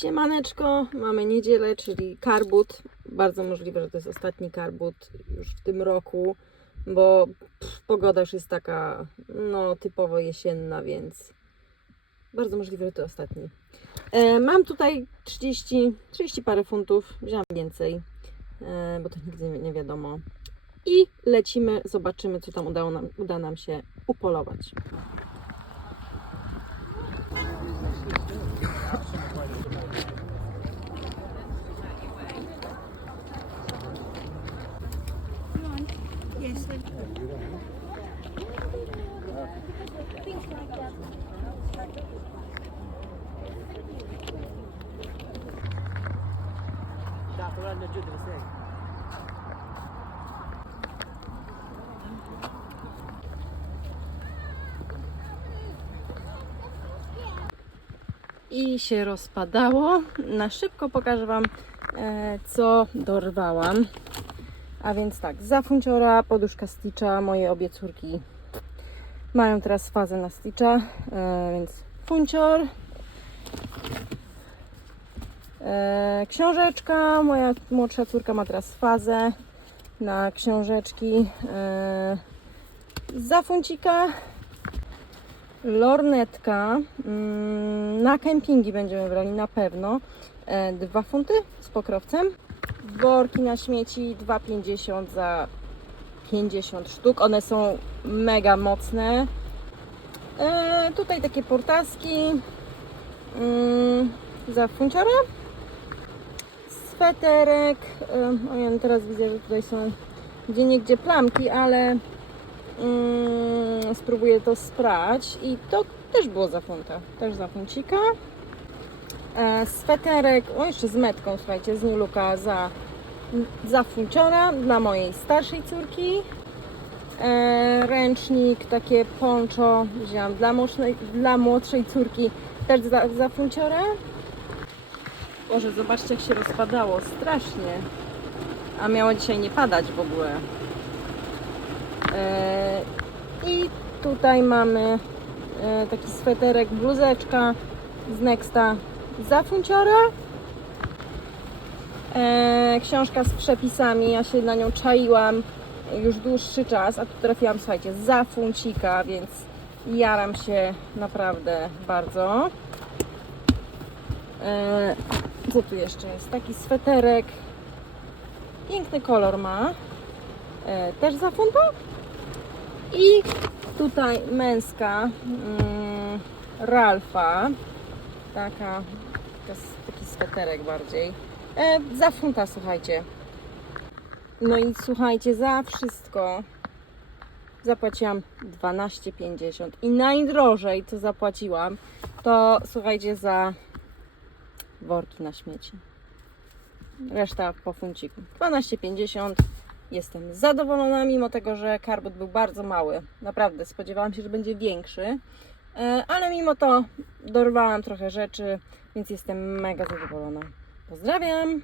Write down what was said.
Siemaneczko, mamy niedzielę, czyli karbut. Bardzo możliwe, że to jest ostatni karbut już w tym roku, bo pff, pogoda już jest taka no typowo jesienna, więc bardzo możliwe, że to ostatni. E, mam tutaj 30, 30 parę funtów, wziąłem więcej, e, bo to nigdy nie, nie wiadomo. I lecimy, zobaczymy, co tam udało nam, uda nam się upolować. I się rozpadało. Na szybko pokażę Wam, e, co dorwałam. A więc tak, za funciora, poduszka Stitcha, moje obie córki mają teraz fazę na Stitcha, e, więc funcior. E, książeczka, moja młodsza córka ma teraz fazę na książeczki. E, za funcika lornetka. Mm, Na kempingi będziemy brali na pewno. E, Dwa funty z pokrowcem. Worki na śmieci 2,50 za 50 sztuk. One są mega mocne. Tutaj takie portaski mm, za funciora. Sweterek. Ojej, teraz widzę, że tutaj są gdzie niegdzie plamki, ale Mm, spróbuję to sprać i to też było za funta, też za funcika. E, sweterek, o jeszcze z metką, słuchajcie, z Niluka za, za funciora dla mojej starszej córki. E, ręcznik, takie poncho wzięłam dla, młodszej, dla młodszej córki też za, za funciora. Boże, zobaczcie jak się rozpadało, strasznie. A miało dzisiaj nie padać w ogóle. E, I tutaj mamy e, taki sweterek, bluzeczka z Nexta za funciora. E, Książka z przepisami, ja się na nią czaiłam już dłuższy czas, a tu trafiłam, słuchajcie, za funcika, więc jaram się naprawdę bardzo. Co tu jeszcze jest? Taki sweterek. Piękny kolor ma. E, Też za funta. I tutaj męska mm, Ralfa. Taka, taki sweterek bardziej. E, za funta, słuchajcie. No i słuchajcie, za wszystko zapłaciłam 12,50 i najdrożej co zapłaciłam to słuchajcie za worki na śmieci. Reszta po funciku. 12,50 Jestem zadowolona, mimo tego, że karbot był bardzo mały. Naprawdę, spodziewałam się, że będzie większy. E, Ale mimo to dorwałam trochę rzeczy, więc jestem mega zadowolona. Pozdrawiam!